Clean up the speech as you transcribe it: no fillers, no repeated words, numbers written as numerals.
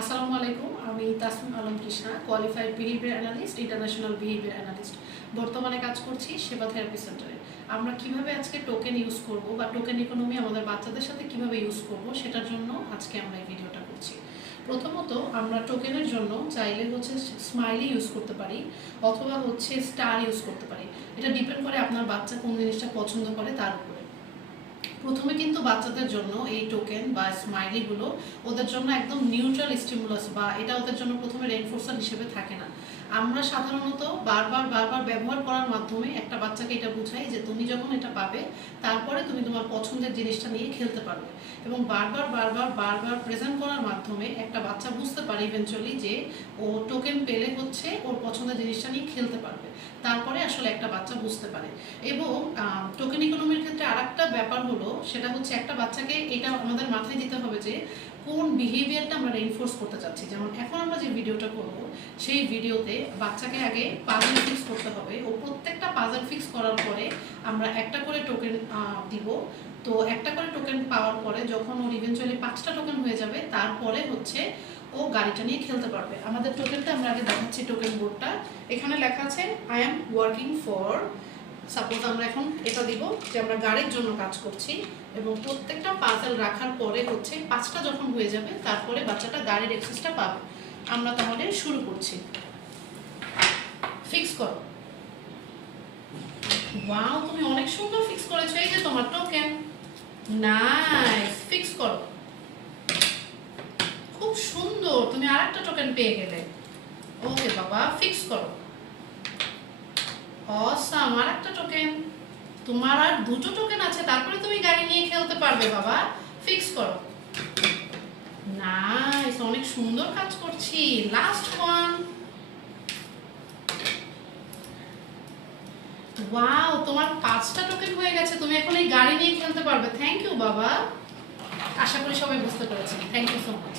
আসসালামু আলাইকুম। আমি Tasmim Alam Krishna, qualified behaviour analyst, international behaviour analyst. বর্তমানে কাজ করছি সেবা থেরাপি সেন্টারে। আমরা কিভাবে আজকে টোকেন ইউজ করব বা টোকেন ইকোনমি আমাদের বাচ্চাদের সাথে কিভাবে ইউজ করব সেটার জন্য আজকে আমরা এই ভিডিওটা করছি। প্রথমত আমরা টোকেনের জন্য চাইলে স্মাইলি ইউজ করতে পারি অথবা স্টার ইউজ করতে পারি। এটা ডিপেন্ড করে আপনার বাচ্চা কোন জিনিসটা পছন্দ করে তার উপরে। প্রথমে কিন্তু বাচ্চাদের জন্য এই টোকেন বা স্মাইলিগুলো ওদের জন্য একদম নিউট্রাল স্টিমুলাস বা এটা ওদের জন্য প্রথমে রেনফোর্সার হিসেবে থাকে না। আমরা সাধারণত বারবার ব্যবহার করার মাধ্যমে একটা বাচ্চাকে এটা বুঝাই যে তুমি যখন এটা পাবে তারপরে তুমি তোমার পছন্দের জিনিসটা নিয়ে খেলতে পারবে। এবং বারবার প্রেজেন্ট করার মাধ্যমে একটা বাচ্চা বুঝতে পারে ইভেনচুয়ালি যে ও টোকেন পেলে ওর পছন্দের জিনিসটা নিয়ে খেলতে পারবে। তারপরে আসলে একটা বাচ্চা বুঝতে পারে। এবং টোকেন ইকোনমির ক্ষেত্রে আরেকটা ব্যাপার হলো সেটা হচ্ছে একটা বাচ্চাকে এটা আমাদের মাথায় দিতে হবে যে কোন বিহেভিয়ারটা আমরা রেইনফোর্স করতে চাচ্ছি। যেমন এখন আমরা যে ভিডিওটা করব সেই ভিডিওতে বাচ্চাকে আগে পাজল ফিক্স করতে হবে। ও প্রত্যেকটা পাজল ফিক্স করার পরে আমরা একটা করে টোকেন দিব। তো একটা করে টোকেন পাওয়ার পরে যখন ওর ইভেনচুয়ালি 5টা টোকেন হয়ে যাবে তারপরে ও গাড়িটা নিয়ে খেলতে পারবে। আমাদের টোকেনটা আমরা আগে দেখাচ্ছি। টোকেন বোর্ডটা এখানে লেখা আছে I am working for, suppose আমরা এখন এটা দিব যে আমরা গাড়ির জন্য কাজ করছি। এবং প্রত্যেকটা পাজল রাখার পরে 5টা যখন হয়ে যাবে তারপরে বাচ্চাটা গাড়ির অ্যাক্সেসটা পাবে। আমরা তাহলে শুরু করছি। ফিক্স করো। ওয়াও, তুমি অনেক সুন্দর ফিক্স করেছো। এই যে তোমার টোকেন, নাইস। ফিক্স করো, খুব সুন্দর। তুমি আরেকটা টোকেন পেয়ে গেলে। ওকে বাবা, ফিক্স করো। অসাম, আরেকটা টোকেন। তোমার আর 2টো টোকেন আছে, তারপরে তুমি গাড়ি নিয়ে খেলতে পারবে বাবা। ফিক্স করো। নাইস, অনেক সুন্দর কাজ করছি। Last one. ওয়াও, তোমার 5টা টোকেন হয়ে গেছে। তুমি এখন এই গাড়ি নিয়ে খেলতে পারবে। থ্যাংক ইউ বাবা। আশা করি সবাই বুঝতে পেরেছেন। Thank you so much.